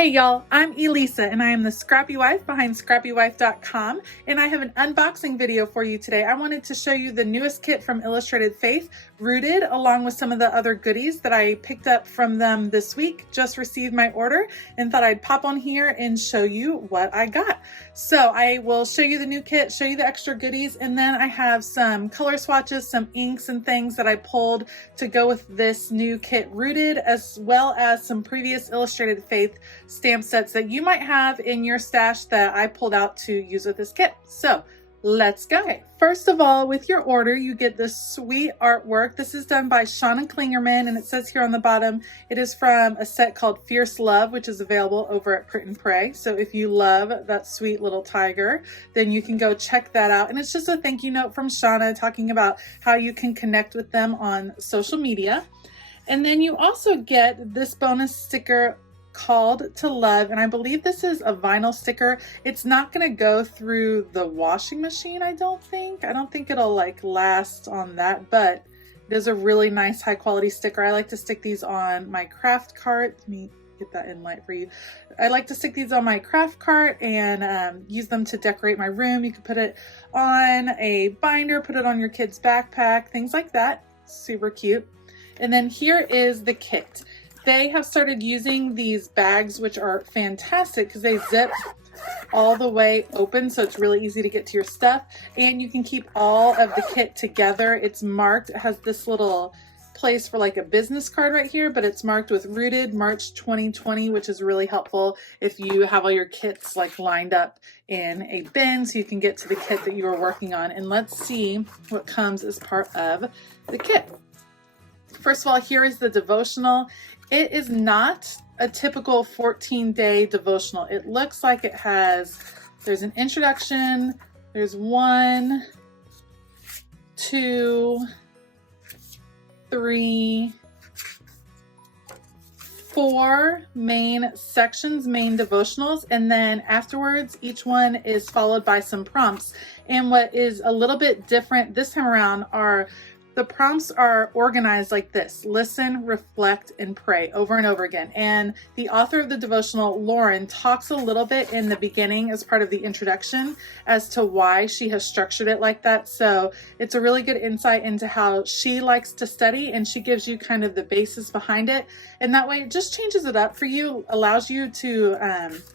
Hey y'all, I'm Elisa and I am the Scrappy Wife behind scrappywife.com, and I have an unboxing video for you today. I wanted to show you the newest kit from Illustrated Faith, Rooted, along with some of the other goodies that I picked up from them this week. Just received my order and thought I'd pop on here and show you what I got. So I will show you the new kit, show you the extra goodies, and then I have some color swatches, some inks and things that I pulled to go with this new kit Rooted, as well as some previous Illustrated Faith stamp sets that you might have in your stash that I pulled out to use with this kit. So let's go. Okay, first of all, with your order, you get this sweet artwork. This is done by Shauna Klingerman, and it says here on the bottom, it is from a set called Fierce Love, which is available over at Print and Pray. So if you love that sweet little tiger, then you can go check that out. And it's just a thank you note from Shauna talking about how you can connect with them on social media. And then you also get this bonus sticker called To Love, and I believe this is a vinyl sticker. It's not going to go through the washing machine, I don't think it'll like last on that, but it is a really nice high quality sticker. I like to stick these on my craft cart. Let me get that in light for you. I like to stick these on my craft cart and use them to decorate my room. You can put it on a binder, put it on your kid's backpack, things like that. Super cute. And then here is the kit. They have started using these bags, which are fantastic because they zip all the way open, so it's really easy to get to your stuff, and you can keep all of the kit together. It's marked, it has this little place for like a business card right here, but it's marked with Rooted March 2020, which is really helpful if you have all your kits like lined up in a bin so you can get to the kit that you are working on. And let's see what comes as part of the kit. First of all, here is the devotional. It is not a typical 14-day devotional. It looks like it has, there's an introduction, there's 1, 2, 3, 4 main sections, main devotionals, and then afterwards each one is followed by some prompts. And what is a little bit different this time around are the prompts are organized like this: listen, reflect, and pray, over and over again. And the author of the devotional, Lauren, talks a little bit in the beginning as part of the introduction as to why she has structured it like that. So it's a really good insight into how she likes to study, and she gives you kind of the basis behind it. And that way it just changes it up for you, allows you to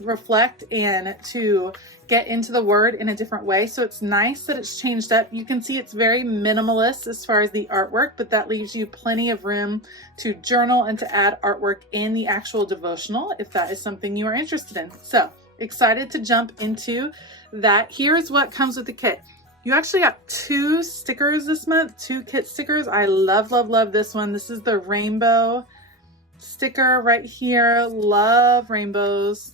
reflect and to get into the word in a different way. So it's nice that it's changed up. You can see it's very minimalist as far as the artwork, but that leaves you plenty of room to journal and to add artwork in the actual devotional if that is something you are interested in. So excited to jump into that. Here's what comes with the kit. You actually got 2 stickers this month, 2 kit stickers. I love, love, love this one. This is the rainbow sticker right here. Love rainbows.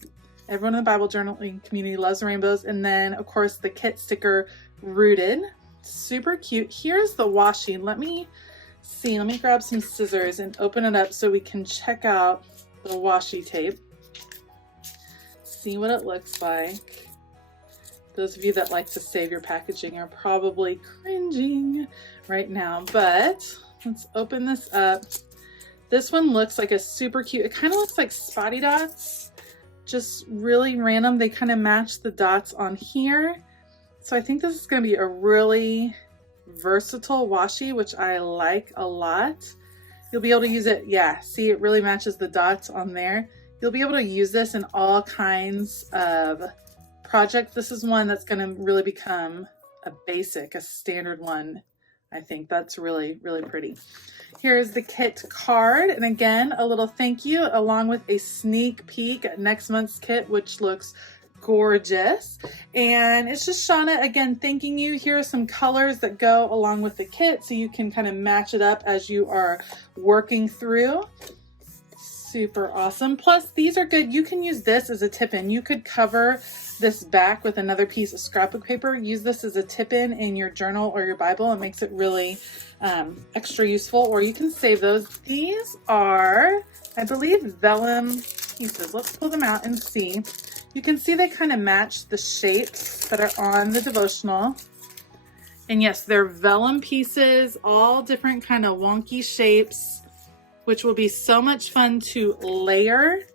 Everyone in the Bible journaling community loves rainbows. And then of course the kit sticker Rooted. Super cute. Here's the washi. Let me see. Let me grab some scissors and open it up so we can check out the washi tape. See what it looks like. Those of you that like to save your packaging are probably cringing right now, but let's open this up. This one looks like a super cute, it kind of looks like spotty dots, just really random. They kind of match the dots on here. So I think this is going to be a really versatile washi, which I like a lot. You'll be able to use it. Yeah, see, it really matches the dots on there. You'll be able to use this in all kinds of projects. This is one that's going to really become a basic, a standard one. I think that's really, really pretty. Here's the kit card. And again, a little thank you along with a sneak peek at next month's kit, which looks gorgeous. And it's just Shauna again thanking you. Here are some colors that go along with the kit so you can kind of match it up as you are working through. Super awesome. Plus these are good. You can use this as a tip-in. You could cover this back with another piece of scrapbook paper. Use this as a tip-in in your journal or your Bible. It makes it really extra useful, or you can save those. These are, I believe, vellum pieces. Let's pull them out and see. You can see they kind of match the shapes that are on the devotional. And yes, they're vellum pieces, all different kind of wonky shapes, which will be so much fun to layer.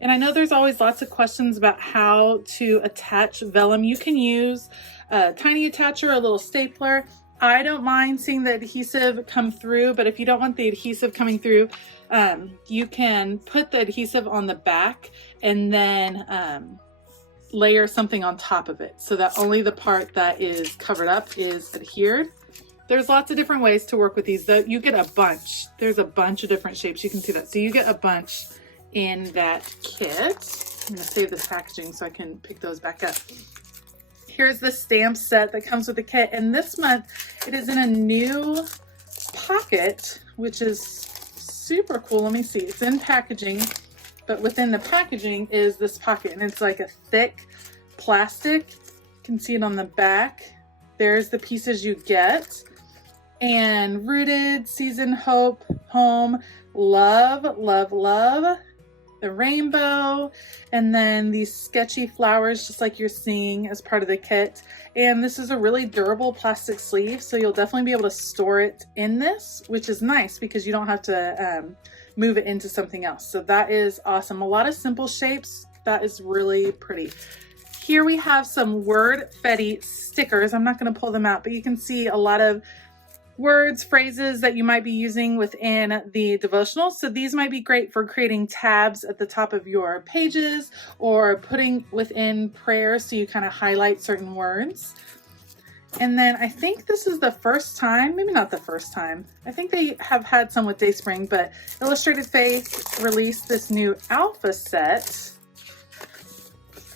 And I know there's always lots of questions about how to attach vellum. You can use a tiny attacher, a little stapler. I don't mind seeing the adhesive come through, but if you don't want the adhesive coming through, you can put the adhesive on the back and then layer something on top of it so that only the part that is covered up is adhered. There's lots of different ways to work with these, though. You get a bunch. There's a bunch of different shapes. You can see that. So you get a bunch in that kit. I'm gonna save this packaging so I can pick those back up. Here's the stamp set that comes with the kit, and this month it is in a new pocket, which is super cool. Let me see, it's in packaging, but within the packaging is this pocket, and it's like a thick plastic. You can see it on the back. There's the pieces you get, and rooted, season, hope, home, love, love, love, the rainbow, and then these sketchy flowers just like you're seeing as part of the kit. And this is a really durable plastic sleeve, so you'll definitely be able to store it in this, which is nice because you don't have to move it into something else. So that is awesome. A lot of simple shapes. That is really pretty. Here we have some word fetty stickers. I'm not going to pull them out, but you can see a lot of words, phrases that you might be using within the devotional. So these might be great for creating tabs at the top of your pages or putting within prayer so you kind of highlight certain words. And then I think this is the first time, maybe not the first time, I think they have had some with Dayspring, but Illustrated Faith released this new alpha set.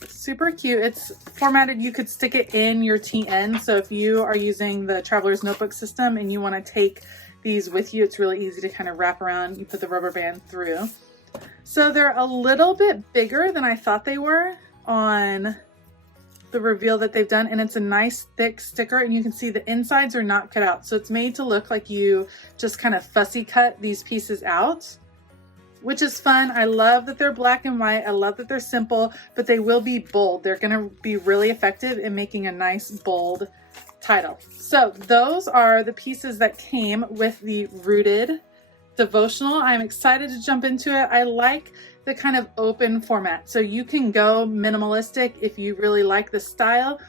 Super cute. It's formatted, you could stick it in your TN. So if you are using the Traveler's Notebook system and you want to take these with you, it's really easy to kind of wrap around. You put the rubber band through. So they're a little bit bigger than I thought they were on the reveal that they've done, and it's a nice thick sticker, and you can see the insides are not cut out. So it's made to look like you just kind of fussy cut these pieces out, which is fun. I love that they're black and white. I love that they're simple, but they will be bold. They're gonna be really effective in making a nice bold title. So those are the pieces that came with the Rooted devotional. I'm excited to jump into it. I like the kind of open format. So you can go minimalistic if you really like the style,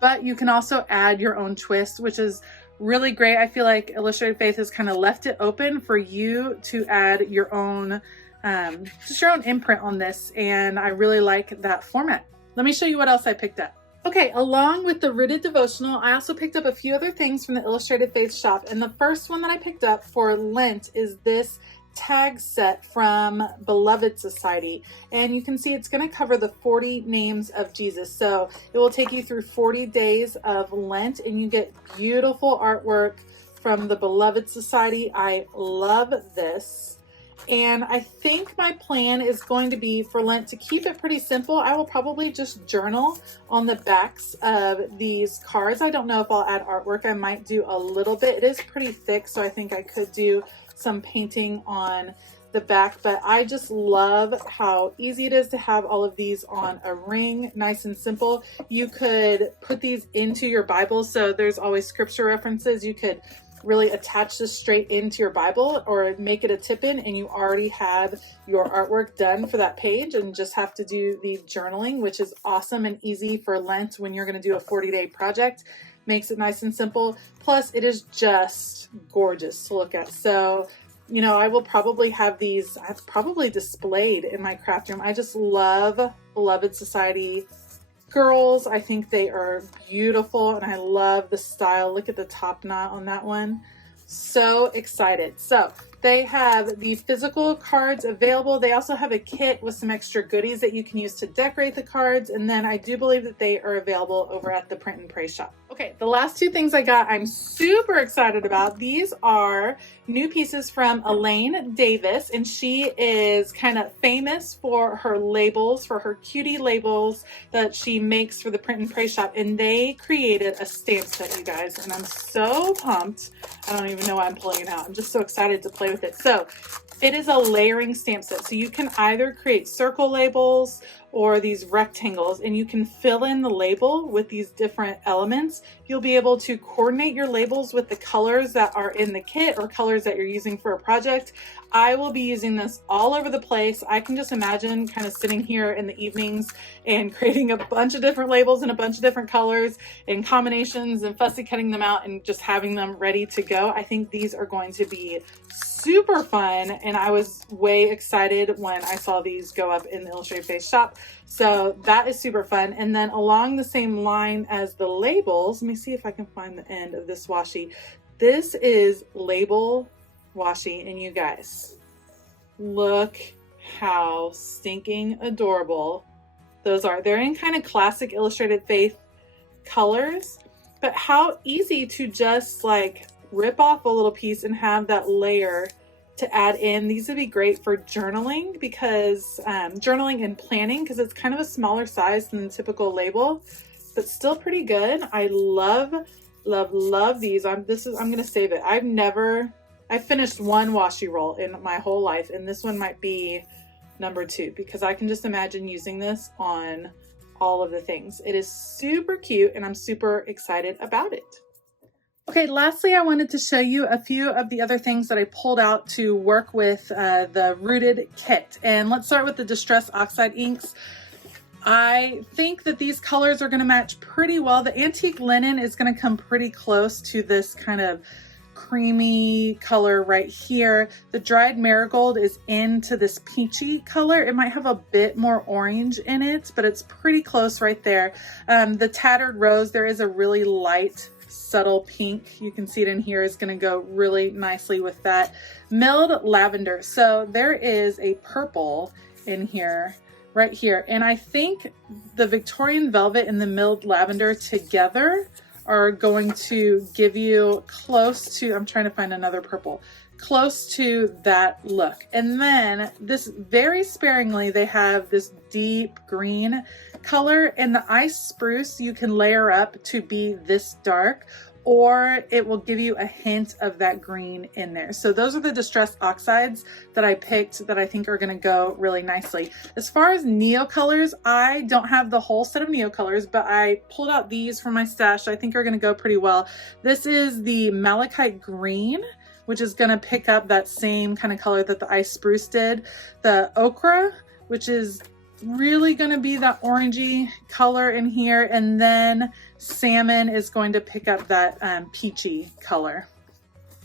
but you can also add your own twist, which is really great. I feel like Illustrated Faith has kind of left it open for you to add your own, just your own imprint on this. And I really like that format. Let me show you what else I picked up. Okay, along with the Rooted devotional, I also picked up a few other things from the Illustrated Faith shop. And the first one that I picked up for Lent is this tag set from Beloved Society, and you can see it's going to cover the 40 names of Jesus. So it will take you through 40 days of Lent, and you get beautiful artwork from the Beloved Society. I love this, and I think my plan is going to be for Lent to keep it pretty simple. I will probably just journal on the backs of these cards. I don't know if I'll add artwork. I might do a little bit. It is pretty thick, so I think I could do some painting on the back, but I just love how easy it is to have all of these on a ring, nice and simple. You could put these into your Bible, so there's always scripture references. You could really attach this straight into your Bible or make it a tip-in, and you already have your artwork done for that page and just have to do the journaling, which is awesome and easy for Lent when you're going to do a 40-day project. Makes it nice and simple. Plus, it is just gorgeous to look at. So, you know, I will probably have these, I've probably displayed in my craft room. I just love Beloved Society girls. I think they are beautiful, and I love the style. Look at the top knot on that one. So excited. So they have the physical cards available. They also have a kit with some extra goodies that you can use to decorate the cards. And then I do believe that they are available over at the Print and Pray shop. Okay, the last two things I got, I'm super excited about. These are new pieces from Elaine Davis, and she is kind of famous for her labels, for her cutie labels that she makes for the Print and Pray shop. And they created a stamp set, you guys, and I'm so pumped. I don't even know why I'm pulling it out. I'm just so excited to play with it. So it is a layering stamp set. So you can either create circle labels or these rectangles, and you can fill in the label with these different elements. You'll be able to coordinate your labels with the colors that are in the kit or colors that you're using for a project. I will be using this all over the place. I can just imagine kind of sitting here in the evenings and creating a bunch of different labels in a bunch of different colors and combinations and fussy cutting them out and just having them ready to go. I think these are going to be super fun, and I was way excited when I saw these go up in the Illustrated Faith shop. So that is super fun. And then along the same line as the labels, let me see if I can find the end of this washi. This is label washi, and you guys, look how stinking adorable those are. They're in kind of classic Illustrated Faith colors, but how easy to just like rip off a little piece and have that layer to add in. These would be great for journaling, because journaling and planning, because it's kind of a smaller size than the typical label, but still pretty good. I love these. I'm gonna save it. I finished one washi roll in my whole life, and this one might be number 2, because I can just imagine using this on all of the things. It is super cute, and I'm super excited about it. Okay, lastly, I wanted to show you a few of the other things that I pulled out to work with the Rooted kit. And let's start with the Distress Oxide inks. I think that these colors are going to match pretty well. The antique linen is going to come pretty close to this kind of creamy color right here. The dried marigold is into this peachy color. It might have a bit more orange in it, but it's pretty close right there. The tattered rose, there is a really light subtle pink. You can see it in here, is going to go really nicely with that. Milled lavender. So there is a purple in here, right here. And I think the Victorian velvet and the milled lavender together are going to give you close to, I'm trying to find another purple, close to that look. And then this, very sparingly, they have this deep green color, and the ice spruce you can layer up to be this dark, or it will give you a hint of that green in there. So those are the Distress Oxides that I picked that I think are going to go really nicely. As far as Neocolors, I don't have the whole set of Neocolors, but I pulled out these from my stash I think are going to go pretty well. This is the Malachite Green, which is going to pick up that same kind of color that the ice spruce did. The Ochre, which is really going to be that orangey color in here, and then Salmon is going to pick up that peachy color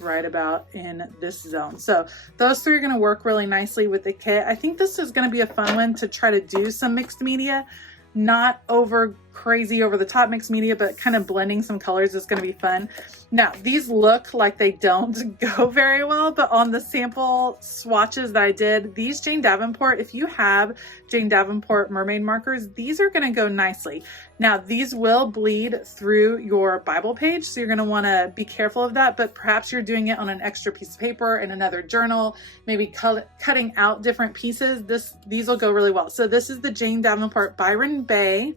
right about in this zone. So those three are going to work really nicely with the kit. I think this is going to be a fun one to try to do some mixed media, not over crazy over the top mixed media, but kind of blending some colors is going to be fun. Now, these look like they don't go very well, but on the sample swatches that I did, these Jane Davenport, if you have Jane Davenport Mermaid Markers, these are going to go nicely. Now, these will bleed through your Bible page, so you're going to want to be careful of that, but perhaps you're doing it on an extra piece of paper in another journal, maybe cutting out different pieces. These will go really well. So this is the Jane Davenport Byron Bay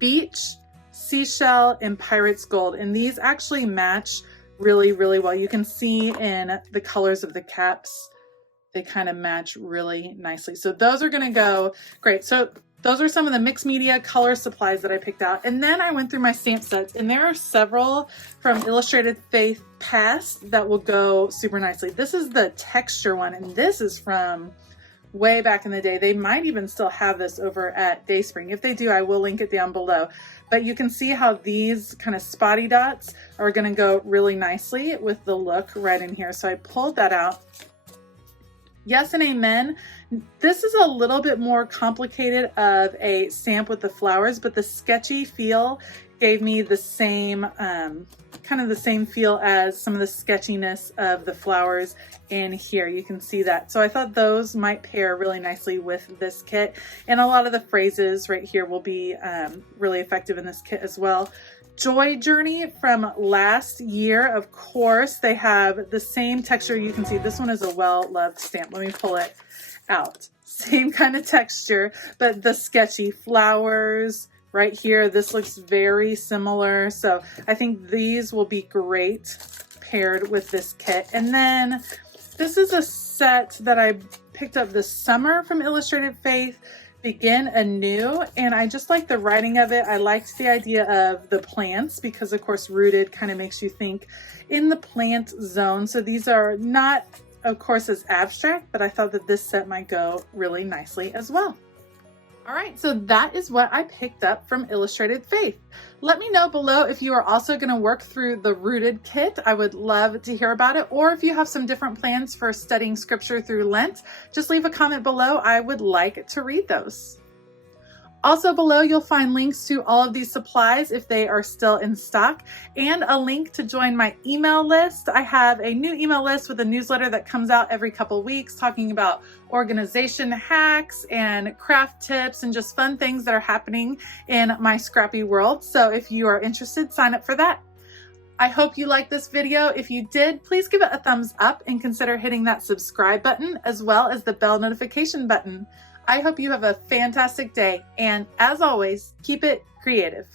Beach, Seashell, and Pirate's Gold, and these actually match really well. You can see in the colors of the caps, they kind of match really nicely. So those are going to go great. So those are some of the mixed media color supplies that I picked out. And then I went through my stamp sets, and there are several from Illustrated Faith Past that will go super nicely. This is the texture one, and this is from way back in the day. They might even still have this over at Dayspring. If they do, I will link it down below. But you can see how these kind of spotty dots are going to go really nicely with the look right in here. So I pulled that out. Yes and amen. This is a little bit more complicated of a stamp with the flowers, but the sketchy feel gave me the same, kind of the same feel as some of the sketchiness of the flowers in here. You can see that. So I thought those might pair really nicely with this kit. And a lot of the phrases right here will be really effective in this kit as well. Joy Journey from last year, of course, they have the same texture. You can see this one is a well-loved stamp. Let me pull it out. Same kind of texture, but the sketchy flowers right here, this looks very similar. So I think these will be great paired with this kit. And then this is a set that I picked up this summer from Illustrated Faith. begin anew, and I just like the writing of it. I liked the idea of the plants because of course rooted kind of makes you think in the plant zone. So these are not of course as abstract, but I thought that this set might go really nicely as well. All right, so that is what I picked up from Illustrated Faith. Let me know below if you are also going to work through the Rooted kit. I would love to hear about it. Or if you have some different plans for studying scripture through Lent, just leave a comment below. I would like to read those. Also below, you'll find links to all of these supplies if they are still in stock, and a link to join my email list. I have a new email list with a newsletter that comes out every couple weeks talking about organization hacks and craft tips and just fun things that are happening in my scrappy world. So if you are interested, sign up for that. I hope you liked this video. If you did, please give it a thumbs up and consider hitting that subscribe button as well as the bell notification button. I hope you have a fantastic day, and as always, keep it creative.